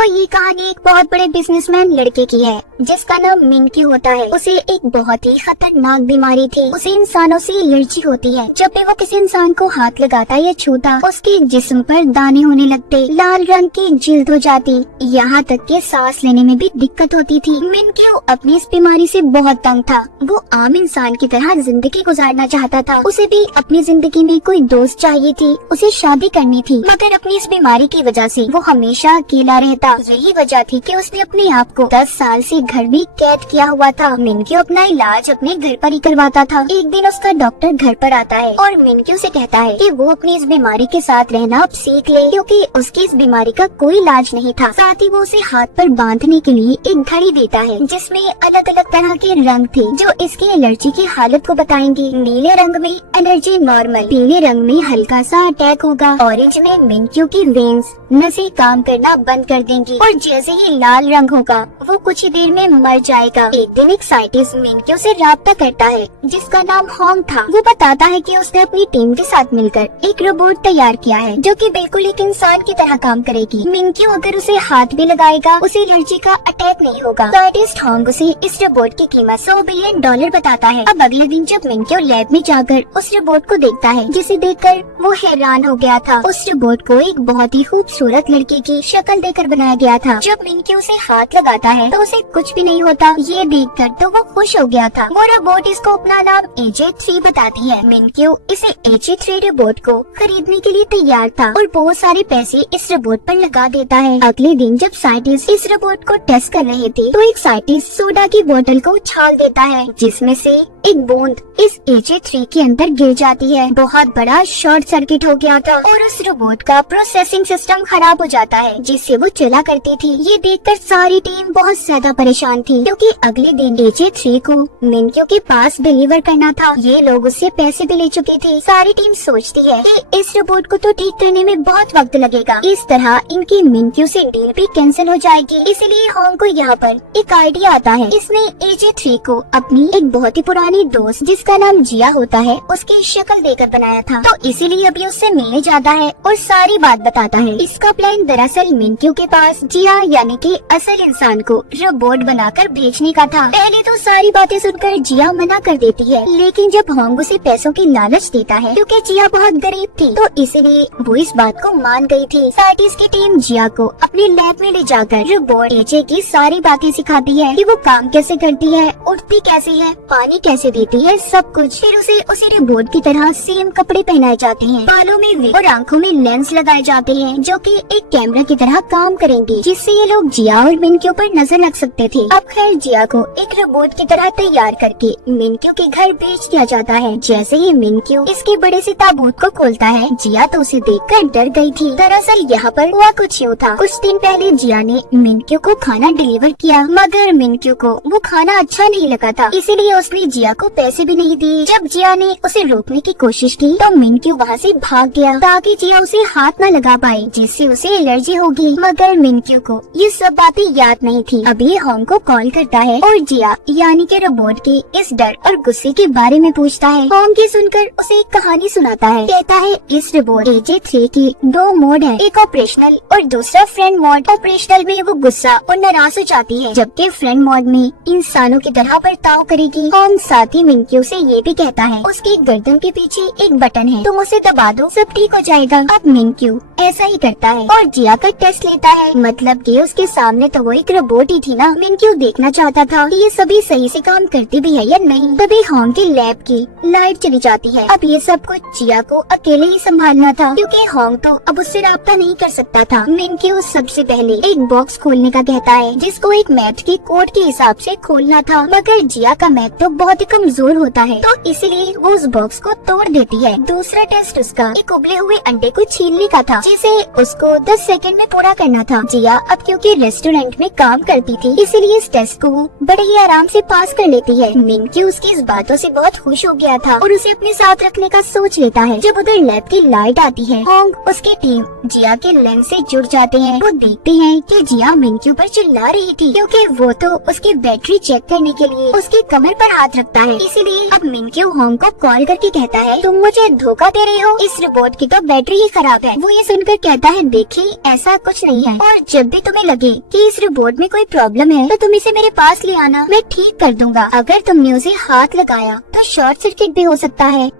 तो ये कहानी एक बहुत बड़े बिजनेसमैन लड़के की है जिसका नाम मिनक्यू होता है। उसे एक बहुत ही खतरनाक बीमारी थी। उसे इंसानों से एलर्जी होती है। जब भी वो किसी इंसान को हाथ लगाता या छूता उसके जिस्म पर दाने होने लगते, लाल रंग की जिल्द हो जाती, यहाँ तक कि सांस लेने में भी दिक्कत होती थी। मिनक्यू अपनी इस बीमारी से बहुत तंग था। वो आम इंसान की तरह जिंदगी गुजारना चाहता था। उसे भी अपनी जिंदगी में कोई दोस्त चाहिए थी, उसे शादी करनी थी, मगर अपनी इस बीमारी की वजह से वो हमेशा अकेला रहता। यही वजह थी कि उसने अपने आप को 10 साल से घर में कैद किया हुआ था। मिनक्यू अपना इलाज अपने घर पर ही करवाता था। एक दिन उसका डॉक्टर घर पर आता है और मिनक्यू से कहता है कि वो अपनी इस बीमारी के साथ रहना अब सीख ले, क्योंकि उसकी इस बीमारी का कोई इलाज नहीं था। साथ ही वो उसे हाथ पर बांधने के लिए एक घड़ी देता है जिसमें अलग अलग तरह के रंग थे जो इसकी एलर्जी की हालत को बताएंगे। नीले रंग में एनर्जी नॉर्मल, पीले रंग में हल्का सा अटैक होगा, ऑरेंज में मिनक्यू की वेन्स नसें काम करना बंद कर देंगी और जैसे ही लाल रंग होगा वो कुछ ही देर में मर जाएगा। एक दिन एक साइंटिस्ट मिनक्यू से राब्ता करता है जिसका नाम होंग था। वो बताता है कि उसने अपनी टीम के साथ मिलकर एक रोबोट तैयार किया है जो कि बिल्कुल एक इंसान की तरह काम करेगी। मिनक्यू अगर उसे हाथ भी लगाएगा उसे एलर्जी का अटैक नहीं होगा। साइंटिस्ट होंग उसे इस रोबोट की कीमत $100 बिलियन बताता है। अब अगले दिन जब मिनक्यू लैब में जाकर उस रोबोट को देखता है जिसे देखकर वो हैरान हो गया था। उस रोबोट को एक बहुत ही खूबसूरत लड़की की शक्ल देकर बनाया गया था। जब मिनक्यू उसे हाथ लगाता है तो उसे कुछ भी नहीं होता। ये देखकर तो वो खुश हो गया था। वो रोबोट इसको अपना नाम AJ3 बताती है। मिनक्यू इसे AJ3 रोबोट को खरीदने के लिए तैयार था और बहुत सारे पैसे इस रोबोट पर लगा देता है। अगले दिन जब साइंटिस्ट इस रोबोट को टेस्ट कर रहे थे तो एक साइंटिस्ट सोडा की बोतल को उछाल देता है जिसमें से एक बूंद इस AJ3 के अंदर गिर जाती है। बहुत बड़ा शॉर्ट सर्किट हो गया था और उस रोबोट का प्रोसेसिंग सिस्टम खराब हो जाता है जिससे वो चला करती थी। ये देखकर सारी टीम बहुत ज्यादा परेशान थी क्योंकि अगले दिन AJ3 को मिनक्यू के पास डिलीवर करना था। ये लोग उससे पैसे भी ले चुके थे। सारी टीम सोचती है कि इस रोबोट को तो ठीक करने में बहुत वक्त लगेगा, इस तरह इनकी मिनक्यू से डील भी कैंसिल हो जाएगी। इसलिए होंग को यहाँ पर एक आइडिया आता है। इसने AJ3 को अपनी एक बहुत ही पुरानी दोस्त जिसका नाम जिया होता है उसकी शक्ल देकर बनाया था, तो इसीलिए अभी उससे मिलने जाता है और सारी बात बताता है। इसका प्लान दरअसल मिनक्यू के पास जिया यानी कि असल इंसान को रोबोट बनाकर भेजने का था। पहले तो सारी बातें सुनकर जिया मना कर देती है, लेकिन जब होंग उसे पैसों की लालच देता है क्योंकि जिया बहुत गरीब थी तो इसलिए वो इस बात को मान गई थी। साइंटिस्ट की टीम जिया को अपनी लैब में ले जाकर रोबोट AJ की सारी बातें सिखाती है कि वो काम कैसे करती है, उठती कैसे है, पानी कैसे देती है, सब कुछ। फिर उसे रोबोट की तरह सेम कपड़े पहनाए जाते हैं, बालों में विग और आंखों में लेंस लगाए जाते हैं जो कि एक कैमरा की तरह काम करेंगे जिससे ये लोग जिया और मिनक्यू पर नजर रख सकते थे। अब खैर जिया को एक रोबोट की तरह तैयार करके मिनक्यू के घर भेज दिया जाता है। जैसे ही मिनक्यू इसके बड़े से ताबूत को खोलता है जिया तो उसे देखकर डर गई थी। दरअसल यहाँ पर हुआ कुछ यूँ था। कुछ दिन पहले जिया ने मिनक्यू को खाना डिलीवर किया मगर मिनक्यू को वो खाना अच्छा नहीं लगा था, इसीलिए उसने जिया को पैसे भी नहीं दिए। जब जिया ने उसे रोकने की कोशिश की तो मिनक्यू वहाँ से भाग गया ताकि जिया उसे हाथ न लगा पाए जिससे उसे एलर्जी होगी। मगर मिनक्यू को ये सब बातें याद नहीं थी। अभी होंग को कॉल करता है और जिया यानी के रोबोट के इस डर और गुस्से के बारे में पूछता है। होंग की सुनकर उसे एक कहानी सुनाता है। कहता है इस रोबोट AJ3 की 2 मोड है, एक ऑपरेशनल और दूसरा फ्रेंड मोड। ऑपरेशनल में वो गुस्सा और नाराज हो जाती है जबकि फ्रेंड मोड में इंसानों की तरह बर्ताव करेगी। होंग साथ ही मिनक्यू से ये भी कहता है उसकी गर्दन के पीछे एक बटन है, तुम उसे दबा दो सब ठीक हो जाएगा। अब मिनक्यू ऐसा ही करता है और जिया का टेस्ट लेता है, मतलब कि उसके सामने तो वो एक रोबोट ही थी ना। मिनक्यू देखना चाहता था कि ये सभी सही से काम करती भी है या नहीं। तभी होंग के लैब की लाइट चली जाती है। अब ये सब कुछ जिया को अकेले ही संभालना था क्योंकि होंग तो अब उससे राब्ता नहीं कर सकता था। मिनक्यू सबसे पहले एक बॉक्स खोलने का कहता है जिसको एक मैथ के कोड के हिसाब से खोलना था, मगर जिया का मैथ तो बहुत ही कमजोर होता है तो इसलिए वो उस बॉक्स को तोड़ देती है। दूसरा टेस्ट उसका एक उबले हुए अंडे को छीलने का था जिसे उसको 10 सेकंड में पूरा करना था। जिया अब क्योंकि रेस्टोरेंट में काम करती थी इसलिए इस टेस्ट को बड़े ही आराम से पास कर लेती है। मिनक्यू उसकी इस बातों से बहुत खुश हो गया था और उसे अपने साथ रखने का सोच लेता है। जब उधर लैब की लाइट आती है होंग उसकी टीम जिया के लेंस से जुड़ जाते हैं। वो देखते हैं कि जिया मिनक्यू पर चिल्ला रही थी क्योंकि वो तो उसकी बैटरी चेक करने के लिए उसकी कमर पर हाथ रखता जाता है। इसीलिए अब मिनक्यू होंग को कॉल करके कहता है, तुम मुझे धोखा दे रहे हो, इस रोबोट की तो बैटरी ही खराब है। वो ये सुनकर कहता है, देखिए ऐसा कुछ नहीं है, और जब भी तुम्हें लगे कि इस रोबोट में कोई प्रॉब्लम है तो तुम इसे मेरे पास ले आना, मैं ठीक कर दूंगा। अगर तुमने उसे हाथ लगाया तो शॉर्ट सर्किट भी हो सकता है।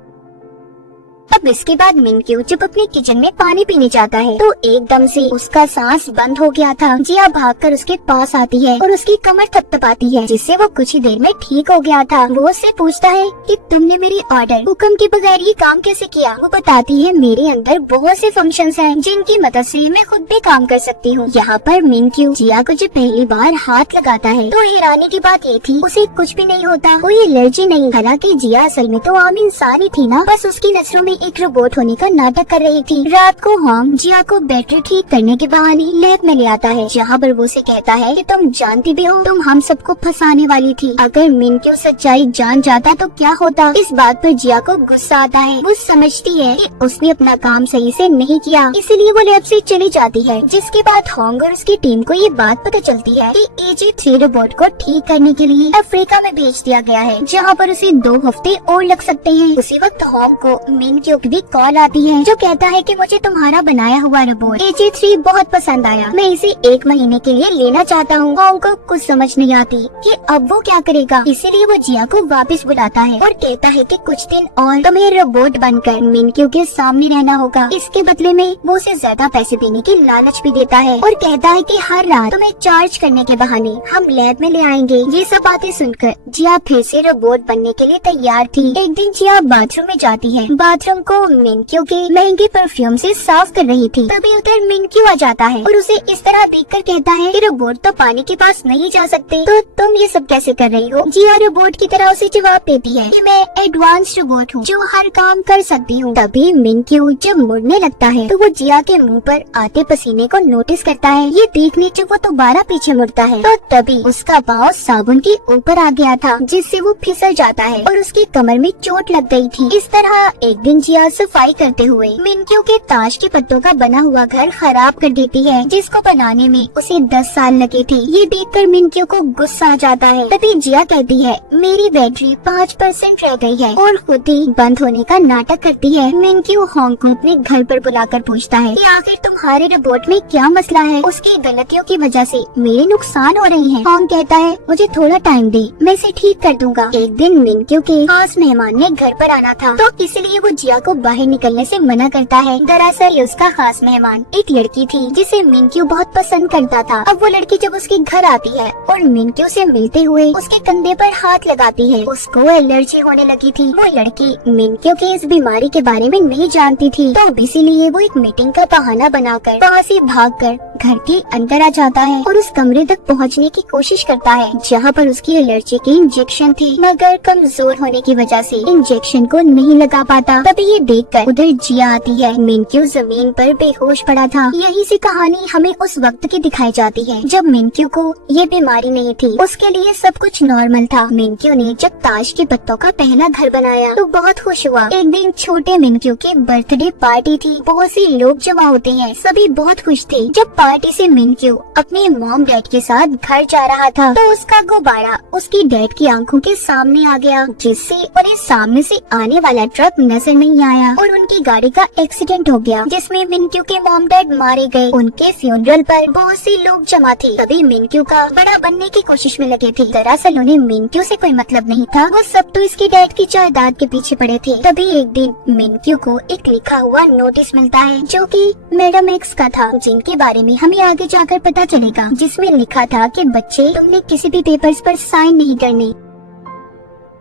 अब इसके बाद मिनक्यू जब अपने किचन में पानी पीने जाता है तो एकदम से उसका सांस बंद हो गया था। जिया भागकर उसके पास आती है और उसकी कमर थपथपाती है, जिससे वो कुछ ही देर में ठीक हो गया था। वो उससे पूछता है कि तुमने मेरी ऑर्डर हुक्म के बगैर ये काम कैसे किया। वो बताती है, मेरे अंदर बहुत से फंक्शंस हैं जिनकी मदद से मैं खुद भी काम कर सकती हूँ। यहाँ पर मिनक्यू जिया को जब पहली बार हाथ लगाता है तो हैरानी की बात ये थी, उसे कुछ भी नहीं होता, कोई एलर्जी नहीं। हालांकि जिया असल में तो आम इंसान ही थी ना, बस उसकी नजरों में एक रोबोट होने का नाटक कर रही थी। रात को होंग जिया को बैटरी ठीक करने के बहाने लैब में ले आता है, जहाँ पर वो उसे कहता है कि तुम जानती भी हो तुम हम सबको फंसाने वाली थी। अगर मिनक्यू सच्चाई जान जाता तो क्या होता। इस बात पर जिया को गुस्सा आता है। वो समझती है कि उसने अपना काम सही से नहीं किया, इसीलिए वो लैब से चली जाती है। जिसके बाद होंग और उसकी टीम को ये बात पता चलती है कि AJ3 रोबोट को ठीक करने के लिए अफ्रीका में भेज दिया गया है, जहाँ पर उसे 2 हफ्ते और लग सकते हैं। उसी वक्त होंग को मिनक्यू की भी कॉल आती है, जो कहता है कि मुझे तुम्हारा बनाया हुआ रोबोट AJ3 बहुत पसंद आया, मैं इसे 1 महीने के लिए लेना चाहता हूँ। होंग को कुछ समझ नहीं आती कि अब वो क्या करेगा, इसीलिए वो जिया को वापस बुलाता है और कहता है कि कुछ दिन और तुम्हें रोबोट बनकर मिनक्यू के सामने रहना होगा। इसके बदले में वो उसे ज्यादा पैसे देने की लालच भी देता है और कहता है कि हर रात तुम्हें चार्ज करने के बहाने हम लैब में ले आएंगे। ये सब बातें सुनकर जिया फिर से रोबोट बनने के लिए तैयार थी। एक दिन जिया बाथरूम में जाती है, बाथरूम को मिनक्यू के महंगे परफ्यूम से साफ कर रही थी। तभी उधर मिनक्यू आ जाता है और उसे इस तरह देखकर कहता है कि रोबोट तो पानी के पास नहीं जा सकते, तो तुम ये सब कैसे कर रही हो। जिया रोबोट की तरह उसे जवाब देती है कि मैं एडवांस रोबोट हूँ जो हर काम कर सकती हूँ। तभी मिनक्यू जब मुड़ने लगता है तो वो जिया के मुंह पर आते पसीने को नोटिस करता है। ये देखने जब वो दोबारा पीछे मुड़ता है तो तभी उसका पाँव साबुन के ऊपर आ गया था, जिससे वो फिसल जाता है और उसकी कमर में चोट लग गई थी। इस तरह एक दिन जिया सफाई करते हुए मिनक्यू के ताश के पत्तों का बना हुआ घर खराब कर देती है, जिसको बनाने में उसे 10 साल लगे थे। ये देखकर मिनक्यू को गुस्सा आ जाता है। तभी जिया कहती है, मेरी बैटरी 5% रह गई है, और खुद ही बंद होने का नाटक करती है। मिनक्यू होंग को अपने घर पर बुलाकर पूछता है कि आखिर तुम्हारे रोबोट में क्या मसला है, उसकी गलतियों की वजह से मेरे नुकसान हो रहे हैं। होंग कहता है, मुझे थोड़ा टाइम दे, मैं इसे ठीक कर दूंगा। एक दिन मिनक्यू के खास मेहमान ने घर पर आना था, तो इसलिए वो जिया को बाहर निकलने से मना करता है। दरअसल उसका खास मेहमान एक लड़की थी जिसे मिनक्यू बहुत पसंद करता था। अब वो लड़की जब उसके घर आती है और मिनक्यू से मिलते हुए उसके कंधे पर हाथ लगाती है, उसको एलर्जी होने लगी थी। वो लड़की मिनक्यू की इस बीमारी के बारे में नहीं जानती थी, तो इसीलिए वो एक मीटिंग का बहाना बनाकर वहाँ से भागकर घर के अंदर आ जाता है और उस कमरे तक पहुँचने की कोशिश करता है जहाँ पर उसकी एलर्जी के इंजेक्शन थे, मगर कमजोर होने की वजह से इंजेक्शन को नहीं लगा पाता। तभी ये देखकर उधर जिया आती है। मिनक्यू जमीन पर बेहोश पड़ा था। यही सी कहानी हमें उस वक्त की दिखाई जाती है जब मिनक्यू को ये बीमारी नहीं थी, उसके लिए सब कुछ नॉर्मल था। मिनक्यू ने जब ताश के पत्तों का पहला घर बनाया तो बहुत खुश हुआ। एक दिन छोटे मिनक्यू की बर्थडे पार्टी थी, बहुत से लोग जमा होते हैं, सभी बहुत खुश थे। जब पार्टी से मिनक्यू अपने मॉम डैड के साथ घर जा रहा था तो उसका गुब्बारा उसकी डैड की आंखों के सामने आ गया, जिससे उन्हें सामने से आने वाला ट्रक नजर नहीं आया और उनकी गाड़ी का एक्सीडेंट हो गया, जिसमें मिनक्यू के मॉम डैड मारे गए। उनके फ्यूनरल पर बहुत से लोग जमा थे। तभी मिनक्यू का बड़ा बनने की कोशिश में लगे थे। दरअसल उन्हें मिनक्यू से कोई मतलब नहीं था, वो सब तो इसकी डैड की जायदाद के पीछे पड़े थे। तभी एक दिन मिनक्यू को एक लिखा हुआ नोटिस मिलता है जो कि मैडम एक्स का था, जिनके बारे में हमें आगे जाकर पता चलेगा, जिसमें लिखा था कि बच्चे तुमने किसी भी पेपर्स पर साइन नहीं करने।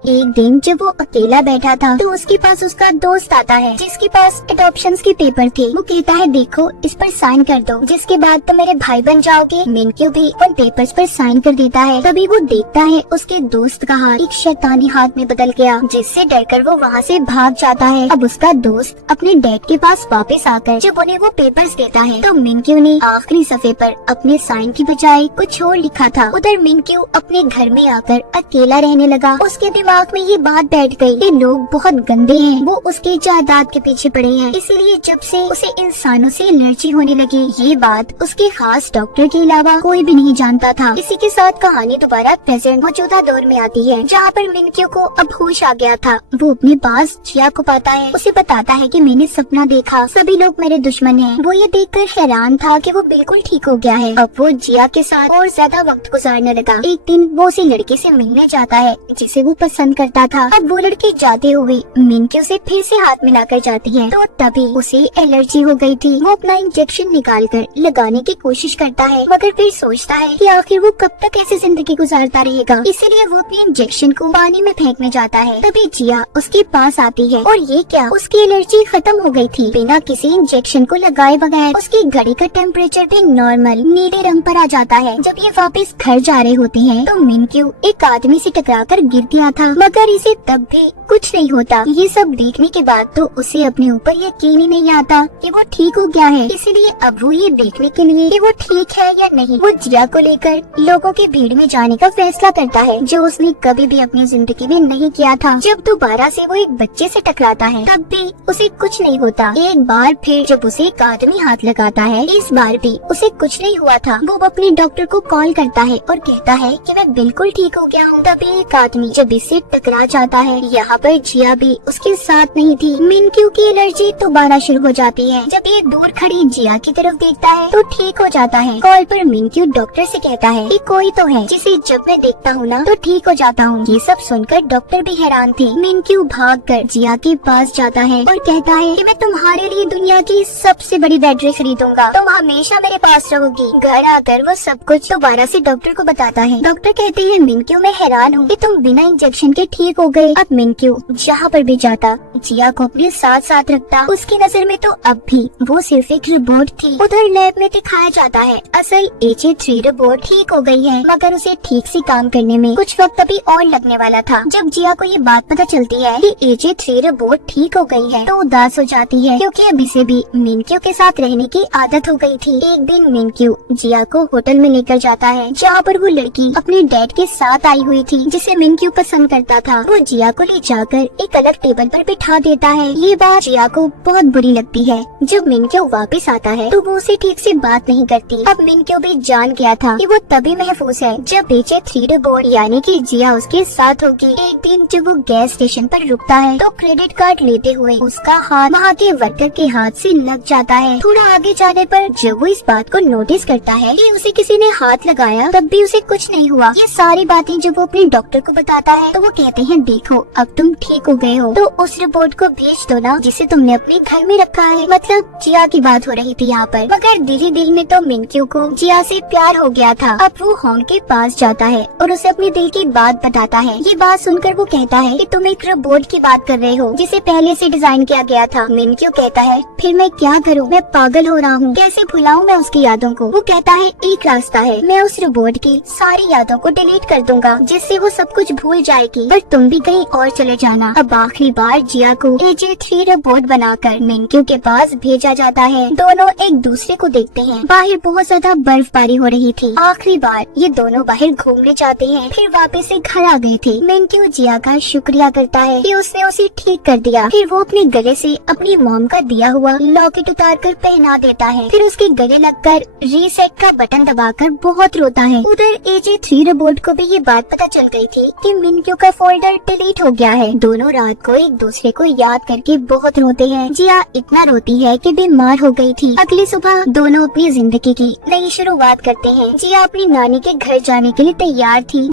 एक दिन जब वो अकेला बैठा था तो उसके पास उसका दोस्त आता है जिसके पास एडॉप्शंस के पेपर थे। वो कहता है, देखो इस पर साइन कर दो, जिसके बाद तो मेरे भाई बन जाओगे। मिनक्यू भी उन पेपर्स पर साइन कर देता है। तभी वो देखता है उसके दोस्त का हाथ एक शैतानी हाथ में बदल गया, जिससे डरकर वो वहाँ से भाग जाता है। अब उसका दोस्त अपने डैड के पास वापस आकर जब उन्हें वो पेपर्स देता है तो मिनक्यू ने आखिरी सफ़े पर अपने साइन की बजाय कुछ और लिखा था। उधर मिनक्यू अपने घर में आकर अकेला रहने लगा। उसके दिमाग में ये बात बैठ गई कि लोग बहुत गंदे हैं, वो उसके जायदाद के पीछे पड़े हैं, इसीलिए जब से उसे इंसानों से एलर्जी होने लगी। ये बात उसके खास डॉक्टर के अलावा कोई भी नहीं जानता था। इसी के साथ कहानी दोबारा प्रेजेंट मौजूदा दौर में आती है, जहाँ पर मिनक्यू को अब होश आ गया था। वो अपने पास जिया को पाता है, उसे बताता है कि मैंने सपना देखा, सभी लोग मेरे दुश्मन हैं। वो ये देखकर हैरान था कि वो बिल्कुल ठीक हो गया है। अब वो जिया के साथ और ज्यादा वक्त गुजारने लगा। एक दिन वो उसी लड़के से मिलने जाता है जिसे वो पसंद करता था। अब वो लड़की जाते हुए मिनक्यू से फिर से हाथ मिलाकर जाती है, तो तभी उसे एलर्जी हो गई थी। वो अपना इंजेक्शन निकालकर लगाने की कोशिश करता है, मगर फिर सोचता है कि आखिर वो कब तक ऐसी जिंदगी गुजारता रहेगा, इसीलिए वो अपने इंजेक्शन को पानी में फेंकने जाता है। तभी जिया उसके पास आती है और ये क्या, उसकी एलर्जी खत्म हो गई थी। बिना किसी इंजेक्शन को लगाए बगैर उसकी घड़ी का टेम्परेचर भी नॉर्मल नीले रंग पर आ जाता है। जब ये वापस घर जा रहे होते हैं तो मिनक्यू एक आदमी से टकराकर गिर गया था, मगर इसे तब भी कुछ नहीं होता। ये सब देखने के बाद तो उसे अपने ऊपर यकीन ही नहीं आता कि वो ठीक हो गया है, इसीलिए अब वो ये देखने के लिए कि वो ठीक है या नहीं, वो जिया को लेकर लोगों की भीड़ में जाने का फैसला करता है, जो उसने कभी भी अपनी जिंदगी में नहीं किया था। जब दोबारा से वो एक बच्चे से टकराता है तब भी उसे कुछ नहीं होता। एक बार फिर जब उसे एक आदमी हाथ लगाता है, इस बार भी उसे कुछ नहीं हुआ था। वो अपने डॉक्टर को कॉल करता है और कहता है कि मैं बिल्कुल ठीक हो गया हूँ। तभी एक आदमी जब इससे टकरा जाता है, यहाँ पर जिया भी उसके साथ नहीं थी। मिनक्यू की एलर्जी दोबारा शुरू हो जाती है। जब ये दूर खड़ी जिया की तरफ देखता है तो ठीक हो जाता है। कॉल पर मिनक्यू डॉक्टर से कहता है कि कोई तो है जिसे जब मैं देखता हूँ ना तो ठीक हो जाता हूँ। ये सब सुनकर डॉक्टर भी हैरान थी। मिनक्यू भागकर जिया के पास जाता है और कहता है कि मैं तुम्हारे लिए दुनिया की सबसे बड़ी बैटरी खरीदूंगा, तुम हमेशा मेरे पास रहोगी। घर आकर वो सब कुछ दोबारा से डॉक्टर को बताता है। डॉक्टर कहते हैं मिनक्यू मैं हैरान हूँ कि तुम बिना इंजेक्शन के ठीक हो गए। अब मिनक्यू जहाँ पर भी जाता जिया को अपने साथ साथ रखता। उसकी नजर में तो अब भी वो सिर्फ एक रिपोर्ट थी। उधर लैब में दिखाया जाता है असल AJ3 रिपोर्ट ठीक हो गई है, मगर उसे ठीक से काम करने में कुछ वक्त अभी और लगने वाला था। जब जिया को ये बात पता चलती है कि AJ3 रिपोर्ट ठीक हो गई है तो उदास हो जाती है, क्योंकि अब इसे भी मिनक्यू के साथ रहने की आदत हो गई थी। एक दिन मिनक्यू जिया को होटल में लेकर जाता है, जहाँ पर वो लड़की अपने डैड के साथ आई हुई थी जिसे मिनक्यू पसंद करता था। वो जिया को ले जाकर एक अलग टेबल पर बिठा देता है। ये बात जिया को बहुत बुरी लगती है। जब मिनक्यू वापस आता है तो वो उसे ठीक से बात नहीं करती। अब मिनक्यू भी जान गया था कि वो तभी महफूज है जब AJ3 रिपोर्ट यानी कि जिया उसके साथ होगी। एक दिन जब वो गैस स्टेशन पर रुकता है तो क्रेडिट कार्ड लेते हुए उसका हाथ वहाँ के वर्कर के हाथ से लग जाता है। थोड़ा आगे जाने पर जब वो इस बात को नोटिस करता है कि उसे किसी ने हाथ लगाया तब भी उसे कुछ नहीं हुआ। ये सारी बातें जब वो अपने डॉक्टर को बताता है तो वो कहते हैं देखो अब तुम ठीक हो गए हो तो उस रिपोर्ट को भेज दो ना जिसे तुमने अपने घर में रखा है। मतलब जिया की बात हो रही थी यहाँ पर, मगर दिल में तो मिनक्यू को जिया से प्यार हो गया था। अब वो होंग के पास जाता है और उसे अपने दिल की बात बताता है। ये बात सुनकर वो कहता है कि तुम एक रोबोट की बात कर रहे हो जिसे पहले से डिजाइन किया गया था। मिनक्यू कहता है फिर मैं क्या करूँ, मैं पागल हो रहा हूँ, कैसे भुलाऊं मैं उसकी यादों को। वो कहता है एक रास्ता है, मैं उस रोबोट की सारी यादों को डिलीट कर दूंगा जिससे वो सब कुछ भूल जाएगी, पर तुम भी कहीं और चले जाना। अब आखिरी बार जिया को AJ3 रोबोट बनाकर मिनक्यू के पास भेजा जाता है। दोनों एक दूसरे को देखते हैं। बाहर बहुत ज्यादा बर्फबारी हो रही थी। आखिरी बार ये दोनों बाहर घूमने जाते हैं, फिर वापस से घर आ गए थे। मिनक्यू जिया का शुक्रिया करता है कि उसने उसे ठीक कर दिया। फिर वो अपने गले से अपनी मॉम का दिया हुआ लॉकेट उतार कर पहना देता है। फिर उसके गले लगकर रीसेट का बटन दबाकर बहुत रोता है। उधर AJ3 रोबोट को भी ये बात पता चल गई थी कि मिनक्यू का फोल्डर डिलीट हो गया है। दोनों रात को एक दूसरे को याद करके बहुत रोते हैं। जिया इतना रोती है कि बीमार हो गई थी। अगली सुबह दोनों अपनी जिंदगी की नई शुरुआत करते हैं। जिया अपनी नानी के घर जाने के लिए तैयार थी।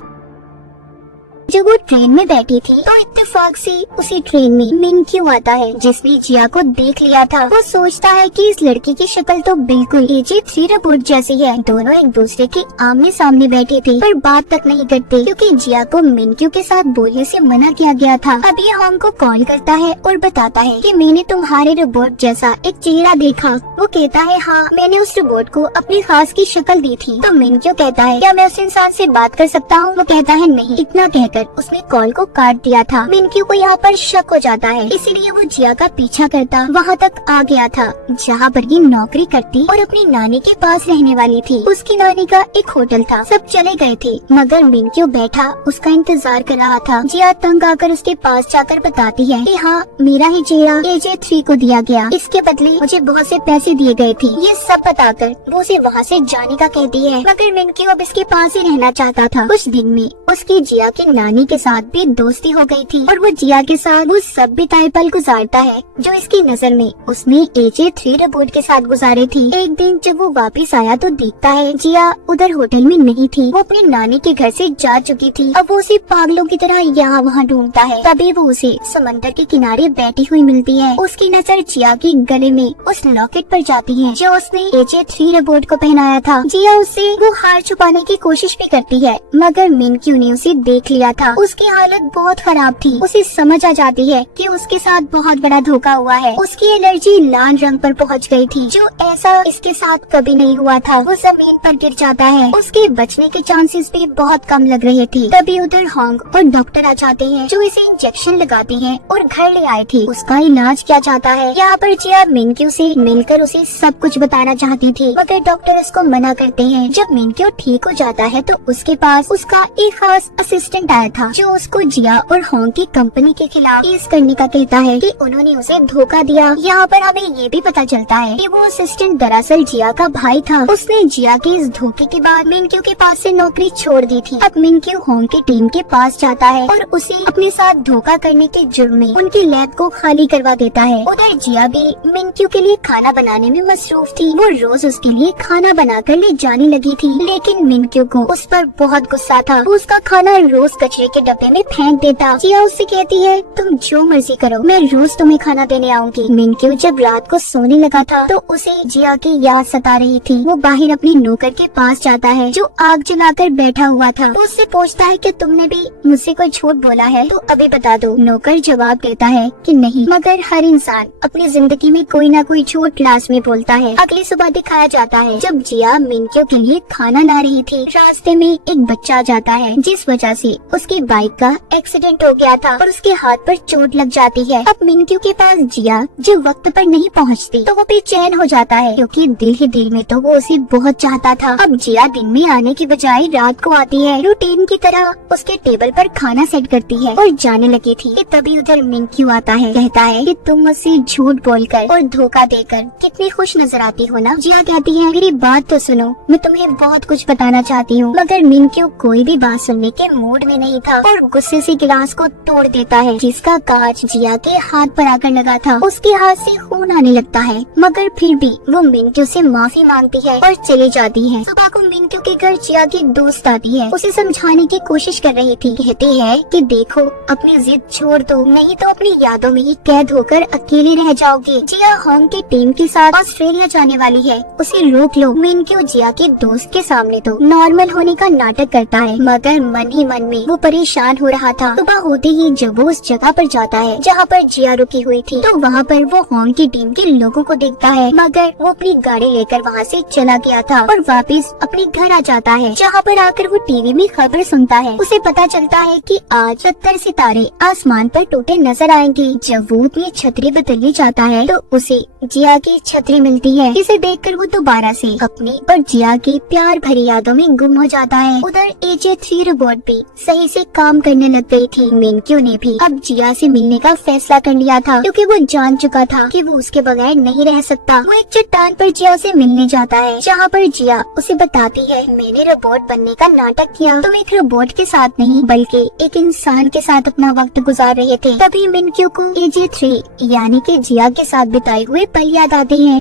जब वो ट्रेन में बैठी थी तो इत्तेफाक से उसी ट्रेन में मिनक्यू आता है जिसने जिया को देख लिया था। वो सोचता है कि इस लड़की की शक्ल तो बिल्कुल AJ3 रिपोर्ट जैसी है। दोनों एक दूसरे के आमने सामने बैठे थे पर बात तक नहीं करते क्योंकि जिया को मिनक्यू के साथ बोलने से मना किया गया था। अब ये होंग को कॉल करता है और बताता है कि मैंने तुम्हारे रोबोट जैसा एक चेहरा देखा। वो कहता है हाँ, मैंने उस रोबोट को अपनी खास की शक्ल दी थी। तो मिनक्यू कहता है क्या मैं उस इंसान से बात कर सकता हूँ? वो कहता है नहीं। इतना कहकर उसने कॉल को काट दिया था। मिनक्यू को यहाँ पर शक हो जाता है, इसीलिए वो जिया का पीछा करता वहाँ तक आ गया था जहाँ पर ये नौकरी करती और अपनी नानी के पास रहने वाली थी। उसकी नानी का एक होटल था, सब चले गए थे मगर मिनक्यू बैठा उसका इंतजार कर रहा था। जिया तंग आकर उसके पास जाकर बताती है कि हाँ, मेरा ही चेहरा AJ3 को दिया गया, इसके बदले मुझे बहुत से पैसे दिए गए थे। ये सब बताकर वो उसे वहाँ से जाने का कहती है मगर मिनक्यू अब इसके पास ही रहना चाहता था। कुछ दिन में उसकी जिया की नानी के साथ भी दोस्ती हो गई थी और वो जिया के साथ वो सब बिताए पल गुजारता है जो इसकी नजर में उसने AJ3 रोबोट के साथ गुजारे थी। एक दिन जब वो वापस आया तो देखता है जिया उधर होटल में नहीं थी, वो अपनी नानी के घर से जा चुकी थी। अब वो उसे पागलों की तरह यहाँ वहाँ ढूंढता है। तभी वो उसे समंदर के किनारे बैठी हुई मिलती है। उसकी नजर जिया के गले में उस लॉकेट पर जाती है जो उसने AJ3 रोबोट को पहनाया था। जिया उससे वो हार छुपाने की कोशिश भी करती है मगर मिनक्यू ने उसे देख लिया था। उसकी हालत बहुत खराब थी। उसे समझ आ जाती है कि उसके साथ बहुत बड़ा धोखा हुआ है। उसकी एनर्जी लाल रंग पर पहुंच गई थी जो ऐसा इसके साथ कभी नहीं हुआ था। वो जमीन पर गिर जाता है। उसके बचने के चांसेस भी बहुत कम लग रहे थे। तभी उधर हॉन्ग और डॉक्टर आ जाते हैं जो इसे इंजेक्शन लगाते हैं और घर ले आए थे। उसका इलाज किया जाता है। यहाँ पर जिया मिनक्यू से मिलकर उसे सब कुछ बताना चाहती थी मगर डॉक्टर उसको मना करते हैं। जब मिनक्यू ठीक हो जाता है तो उसके पास उसका एक खास असिस्टेंट आया था जो उसको जिया और हॉन्ग की कंपनी के खिलाफ केस करने का कहता है कि उन्होंने उसे धोखा दिया। यहाँ पर हमें ये भी पता चलता है कि वो असिस्टेंट दरअसल जिया का भाई था। उसने जिया के इस धोखे के बाद मिनक्यू के पास से नौकरी छोड़ दी थी। अब मिनक्यू हॉन्ग की टीम के पास जाता है और उसे अपने साथ धोखा करने के जुर्म में उनकी लैब को खाली करवा देता है। उधर जिया भी मिनक्यू के लिए खाना बनाने में मसरूफ थी। वो रोज उसके लिए खाना बनाकर ले जाने लगी थी लेकिन मिनक्यू को उस पर बहुत गुस्सा था। वो उसका खाना रोज कचरे के डब्बे में फेंक देता। जिया उससे कहती है तुम जो मर्जी करो, मैं रोज तुम्हें खाना देने आऊंगी। मिनक्यू जब रात को सोने लगा था तो उसे जिया की याद सता रही थी। वो बाहर अपनी नौकर के पास जाता है जो आग जलाकर बैठा हुआ था। वो उससे पूछता है कि तुमने भी मुझसे कोई झूठ बोला है तो अभी बता दो। नौकर जवाब देता है कि नहीं, मगर हर इंसान अपनी जिंदगी में कोई ना कोई झूठ लाजमी बोलता है। अगली सुबह दिखाया जाता है जब जिया मिनक्यू के लिए खाना ला रही थी, रास्ते में एक बच्चा आ जाता है जिस वजह से उसकी बाइक का एक्सीडेंट हो गया था और उसके हाथ पर चोट लग जाती है। अब मिनक्यू के पास जिया जब वक्त पर नहीं पहुंचती तो वो बेचैन हो जाता है क्योंकि दिल ही दिल में तो वो उसे बहुत चाहता था। अब जिया दिन में आने की बजाय रात को आती है। रूटीन की तरह उसके टेबल पर खाना सेट करती है और जाने लगी थी कि तभी उधर मिनक्यू आता है। कहता है कि तुम मुझसे झूठ बोलकर और धोखा देकर कितनी खुश नजर आती हो ना। जिया कहती है मेरी बात तो सुनो, मैं तुम्हें बहुत कुछ बताना चाहती हूँ। मगर मिनक्यू कोई भी बात सुनने के मूड में नहीं था और गुस्से से गिलास को तोड़ देता है जिसका कांच जिया के हाथ पर आकर लगा था। उसके हाथ से खून आने लगता है मगर फिर भी वो मिनक्यू से माफी मांगती है और चली जाती है। सुबह को मिनक्यू के घर जिया की एक दोस्त आती है। उसे समझाने की कोशिश कर रही थी। कहती है कि देखो अपनी जिद छोड़ दो, नहीं तो अपनी यादों में ही कैद होकर अकेले रह जाओगे। जिया हॉन्ग की टीम के साथ ऑस्ट्रेलिया जाने वाली है, उसे रोक लो। मिनक्यू जिया के दोस्त के सामने तो नॉर्मल होने का नाटक करता है मगर मन ही मन में वो परेशान हो रहा था। सुबह होते ही जब वो उस जगह पर जाता है जहाँ पर जिया रुकी हुई थी तो वहाँ पर वो हॉन्ग की टीम के लोगों को देखता है मगर वो अपनी गाड़ी लेकर वहाँ से चला गया था और वापस अपने घर आ जाता है जहाँ पर आकर वो टीवी में खबर सुनता है। उसे पता चलता है कि आज 70 सितारे आसमान पर टूटे नजर आएंगे। जब वो अपनी छतरी बदलने जाता है तो उसे जिया की छतरी मिलती है जिसे देखकर वो दोबारा से अपनी और जिया की प्यार भरी यादों में गुम हो जाता है। उधर AJ3 रोबोट भी सही से काम करने लग गई थी। मिनक्यू ने भी अब जिया से मिलने का फैसला कर लिया था क्योंकि वो जान चुका था कि वो उसके बगैर नहीं रह सकता। वो एक चट्टान पर जिया से मिलने जाता है जहाँ पर जिया उसे बताती है मैंने रोबोट बनने का नाटक किया, तुम एक रोबोट के साथ नहीं बल्कि एक इंसान के साथ अपना वक्त गुजार रहे थे। तभी मिनक्यू को AJ3 यानी कि जिया के साथ बिताए हुए पल याद आते हैं।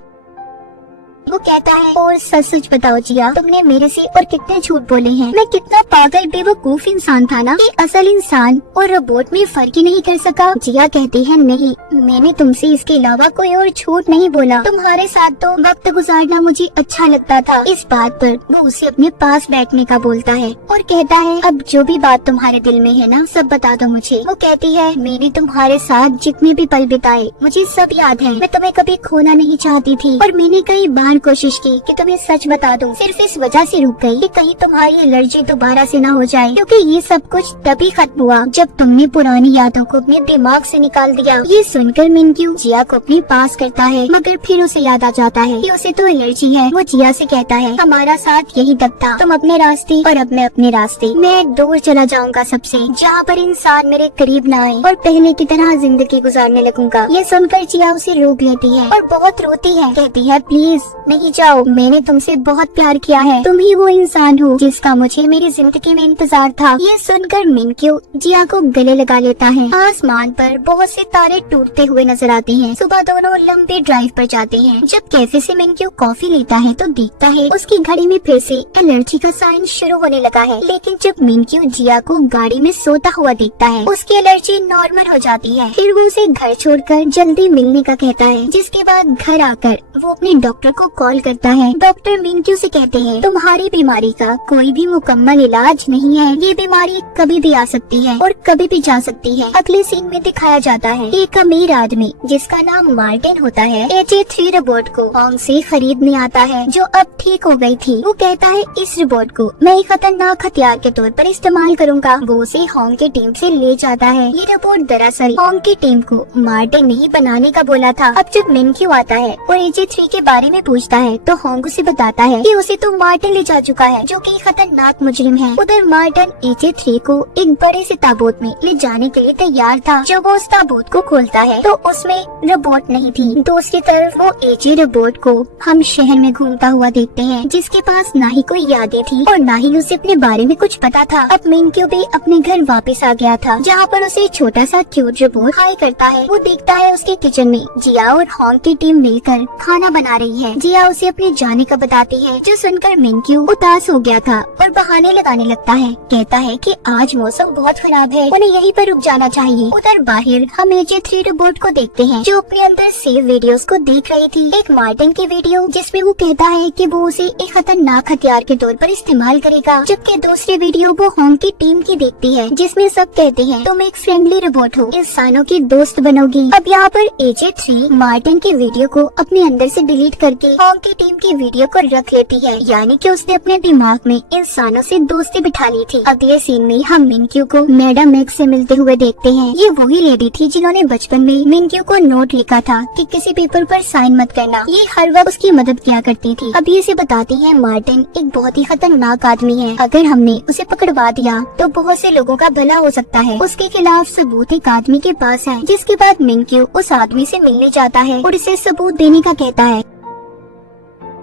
वो कहता है और सच सच बताओ जिया, तुमने मेरे से और कितने झूठ बोले हैं। मैं कितना पागल बेवकूफ इंसान था ना कि असल इंसान और रोबोट में फर्क ही नहीं कर सका। जिया कहती है नहीं, मैंने तुमसे इसके अलावा कोई और झूठ नहीं बोला। तुम्हारे साथ तो वक्त गुजारना मुझे अच्छा लगता था। इस बात पर वो उसे अपने पास बैठने का बोलता है और कहता है अब जो भी बात तुम्हारे दिल में है ना सब बता दो मुझे। वो कहती है मैंने तुम्हारे साथ जितने भी पल बिताए मुझे सब याद है। मैं तुम्हें कभी खोना नहीं चाहती थी और मैंने कई बार बार कोशिश की कि तुम्हें सच बता दूं, सिर्फ इस वजह से रुक गई कि कहीं तुम्हारी एलर्जी दोबारा से ना हो जाए, क्योंकि ये सब कुछ तभी खत्म हुआ जब तुमने पुरानी यादों को अपने दिमाग से निकाल दिया। ये सुनकर मिनक्यू जिया को अपने पास करता है, मगर फिर उसे याद आ जाता है कि उसे तो एलर्जी है। वो जिया से कहता है, हमारा साथ यही तक था, तुम अपने रास्ते और अब मैं अपने रास्ते। मैं दूर चला जाऊंगा सबसे, जहाँ पर इंसान मेरे करीब ना आए, और पहले की तरह जिंदगी गुजारने लगूंगा। ये सुनकर जिया उसे रोक लेती है और बहुत रोती है, कहती है, प्लीज नहीं जाओ, मैंने तुमसे बहुत प्यार किया है, तुम ही वो इंसान हो जिसका मुझे मेरी जिंदगी में इंतजार था। ये सुनकर मिनक्यू जिया को गले लगा लेता है। आसमान पर बहुत से तारे टूटते हुए नजर आते हैं। सुबह दोनों लंबे ड्राइव पर जाते हैं। जब कैफे से मिनक्यू कॉफी लेता है तो देखता है उसकी घड़ी में फिर से एलर्जी का साइन शुरू होने लगा है। लेकिन जब मिनक्यू जिया को गाड़ी में सोता हुआ देखता है, उसकी एलर्जी नॉर्मल हो जाती है। फिर वो उसे घर छोड़कर जल्दी मिलने का कहता है, जिसके बाद घर आकर वो अपने डॉक्टर को कॉल करता है। डॉक्टर मिनक्यू से कहते हैं, तुम्हारी बीमारी का कोई भी मुकम्मल इलाज नहीं है, ये बीमारी कभी भी आ सकती है और कभी भी जा सकती है। अगले सीन में दिखाया जाता है एक अमीर आदमी जिसका नाम मार्टिन होता है, AJ3 रोबोट को होंग से खरीदने आता है, जो अब ठीक हो गई थी। वो कहता है, इस रोबोट को मैं एक खतरनाक हथियार के तौर पर इस्तेमाल करूंगा। वो उसे होंग की टीम से ले जाता है। ये रोबोट दरअसल होंग की टीम को मार्टिन ने ही बनाने का बोला था। अब जब मिनक्यू आता है और AJ3 के बारे में पूछता है तो होंग उसे बताता है कि उसे तो मार्टिन ले जा चुका है, जो कि खतरनाक मुजरिम है। उधर मार्टिन AJ3 को एक बड़े से ताबूत में ले जाने के लिए तैयार था। जब वो उस ताबूत को खोलता है तो उसमें रोबोट नहीं थी। दूसरी तरफ वो AJ रोबोट को हम शहर में घूमता हुआ देखते हैं, जिसके पास ना ही कोई यादें थी और ना ही उसे अपने बारे में कुछ पता था। अब मिनक्यू भी अपने घर वापस आ गया था, जहाँ पर उसे छोटा सा क्यूट रोबोट हाय करता है। वो देखता है उसके किचन में जिया और होंग की टीम मिलकर खाना बना रही है। जिया उसे अपने जाने का बताती है, जो सुनकर मिनक्यू उदास हो गया था और बहाने लगाने लगता है। कहता है कि आज मौसम बहुत खराब है, उन्हें यहीं पर रुक जाना चाहिए। उधर बाहर हम AJ3 रोबोट को देखते हैं, जो अपने अंदर सेव वीडियोस को देख रही थी। एक मार्टिन की वीडियो जिसमें वो कहता है कि वो उसे एक खतरनाक हथियार के तौर पर इस्तेमाल करेगा, जबकि दूसरी वीडियो वो होंग की टीम की देखती है, जिसमें सब कहते हैं, तुम एक फ्रेंडली रोबोट हो, इंसानों की दोस्त बनोगी। अब यहाँ पर AJ3 मार्टिन की वीडियो को अपने अंदर से डिलीट करके होंग की टीम की वीडियो को रख लेती है, यानी कि उसने अपने दिमाग में इंसानों से दोस्ती बिठा ली थी। अगले सीन में हम मिनक्यू को मैडम एक्स से मिलते हुए देखते हैं। ये वही लेडी थी जिन्होंने बचपन में मिनक्यू को नोट लिखा था कि किसी पेपर पर साइन मत करना। ये हर वक्त उसकी मदद किया करती थी। अब ये से बताती है, मार्टिन एक बहुत ही खतरनाक आदमी है, अगर हमने उसे पकड़वा दिया तो बहुत से लोगों का भला हो सकता है। उसके खिलाफ सबूत एक आदमी के पास है। जिसके बाद मिनक्यू उस आदमी से मिलने जाता है और उसे सबूत देने का कहता है,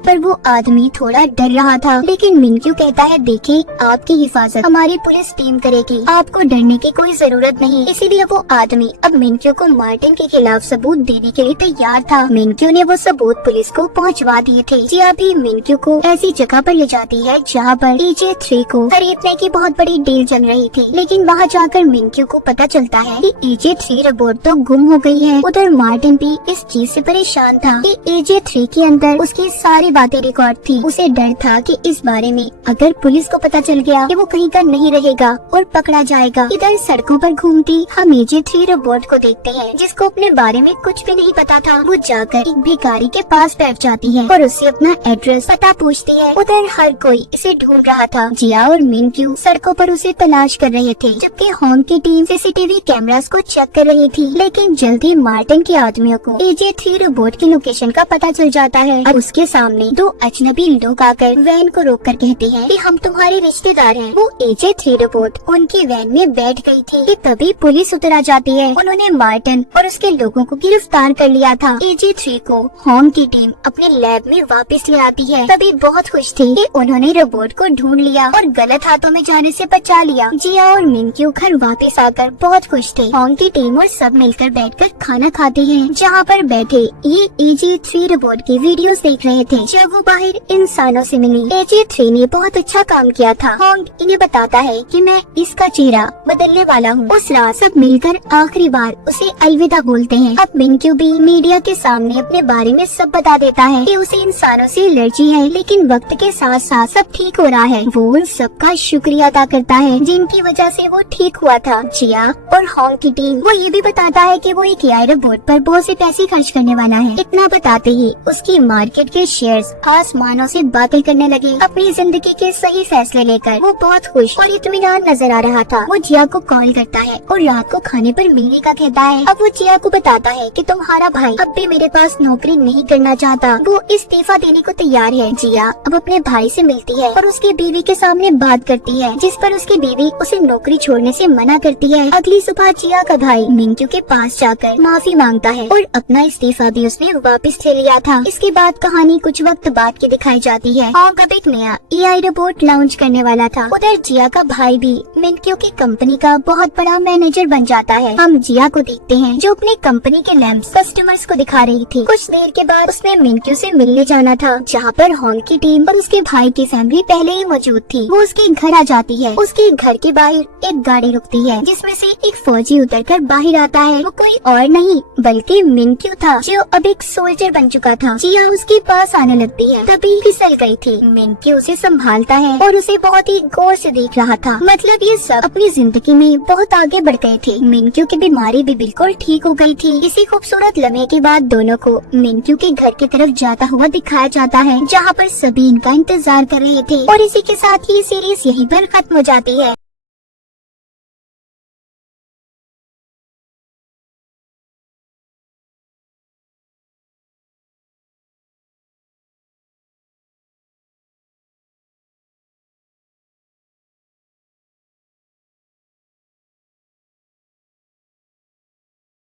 पर वो आदमी थोड़ा डर रहा था। लेकिन मिनक्यू कहता है, देखें, आपकी हिफाजत हमारी पुलिस टीम करेगी, आपको डरने की कोई जरूरत नहीं। इसीलिए वो आदमी अब मिनक्यू को मार्टिन के खिलाफ सबूत देने के लिए तैयार था। मिनक्यू ने वो सबूत पुलिस को पहुंचवा दिए थे। जिया भी मिनक्यू को ऐसी जगह पर ले जाती है जहाँ पर AJ3 को खरीदने की बहुत बड़ी डील चल रही थी। लेकिन वहाँ जाकर मिनक्यू को पता चलता है कि AJ3 रोबोट तो गुम हो गई है। उधर मार्टिन भी इस चीज से परेशान था कि AJ3 के अंदर उसकी सारी बातें रिकॉर्ड थी। उसे डर था कि इस बारे में अगर पुलिस को पता चल गया कि वो कहीं का नहीं रहेगा और पकड़ा जाएगा। इधर सड़कों पर घूमती हम AJ3 रोबोट को देखते हैं, जिसको अपने बारे में कुछ भी नहीं पता था। वो जाकर एक भिखारी के पास बैठ जाती है और उससे अपना एड्रेस पता पूछती है। उधर हर कोई इसे ढूंढ रहा था। जिया और मिनक्यू सड़कों पर उसे तलाश कर रहे थे, जबकि होंग की टीम CCTV कैमरास को चेक कर रही थी। लेकिन जल्द ही मार्टिन के आदमियों को AJ3 रोबोट की लोकेशन का पता चल जाता है। अब उसके सामने दो अजनबी लोग आकर वैन को रोककर कहते हैं कि हम तुम्हारे रिश्तेदार हैं। वो AJ3 रोबोट उनकी वैन में बैठ गई थी कि तभी पुलिस उतर आ जाती है। उन्होंने मार्टिन और उसके लोगों को गिरफ्तार कर लिया था। AJ3 को होंग की टीम अपने लैब में वापस ले आती है। तभी बहुत खुश थी कि उन्होंने रोबोट को ढूंढ लिया और गलत हाथों में जाने से बचा लिया। जिया और मिनक्यू घर वापस आकर बहुत खुश थे। होंग की टीम और सब मिलकर बैठकर खाना खाते हैं, जहाँ पर बैठे ये AJ3 रोबोट की वीडियोस देख रहे थे जब वो बाहर इंसानों से मिली। AJ3 ने बहुत अच्छा काम किया था। होंग इन्हें बताता है कि मैं इसका चेहरा बदलने वाला हूँ। उस रात सब मिलकर आखिरी बार उसे अलविदा बोलते हैं। अब मिनक्यू भी मीडिया के सामने अपने बारे में सब बता देता है कि उसे इंसानों से एलर्जी है, लेकिन वक्त के साथ साथ सब ठीक हो रहा है। वो उन सबका शुक्रिया अदा करता है जिनकी वजह से वो ठीक हुआ था। जिया और होंग की टीम वो ये भी बताता है कि वो एक AI रोबोट पर बहुत से पैसे खर्च करने वाला है। इतना बताते ही उसकी मार्केट के शेयर स्टार्स आसमानों से बातें करने लगे। अपनी जिंदगी के सही फैसले लेकर वो बहुत खुश और इत्मीनान नजर आ रहा था। वो जिया को कॉल करता है और रात को खाने पर मिलने का कहता है। अब वो जिया को बताता है कि तुम्हारा भाई अब भी मेरे पास नौकरी नहीं करना चाहता, वो इस्तीफा देने को तैयार है। जिया अब अपने भाई से मिलती है और उसकी बीवी के सामने बात करती है, जिस पर उसकी बीवी उसे नौकरी छोड़ने से मना करती है। अगली सुबह जिया का भाई मिंक्यू के पास जाकर माफी मांगता है और अपना इस्तीफा भी उसने वापस ले लिया था। इसके बाद कहानी कुछ वक्त बाद की दिखाई जाती है। अब एक नया AI रोबोट लॉन्च करने वाला था। उधर जिया का भाई भी मिंक्यू की कंपनी का बहुत बड़ा मैनेजर बन जाता है। हम जिया को देखते हैं जो अपनी कंपनी के लैंप्स कस्टमर्स को दिखा रही थी। कुछ देर के बाद उसने मिंक्यू से मिलने जाना था, जहाँ पर होंग की टीम और उसके भाई की फैमिली पहले ही मौजूद थी। वो उसके घर आ जाती है। उसके घर के बाहर एक गाड़ी रुकती है, जिसमें से एक फौजी उतरकर बाहर आता है। वो कोई और नहीं बल्कि मिंक्यू था, जो अब एक सोल्जर बन चुका था। जिया उसके पास आने लगती है, तभी फिसल गई थी। मिंक्यू उसे संभालता है और उसे बहुत ही गौर से देख रहा था। मतलब ये सब अपनी जिंदगी में बहुत आगे बढ़ गए थे। मिंक्यू की बीमारी भी बिल्कुल ठीक हो गई थी। इसी खूबसूरत लम्हे के बाद दोनों को मिंक्यू के घर की तरफ जाता हुआ दिखाया जाता है, जहाँ पर सभी इनका इंतजार कर रहे थे। और इसी के साथ ही सीरीज यहीं पर खत्म हो जाती है।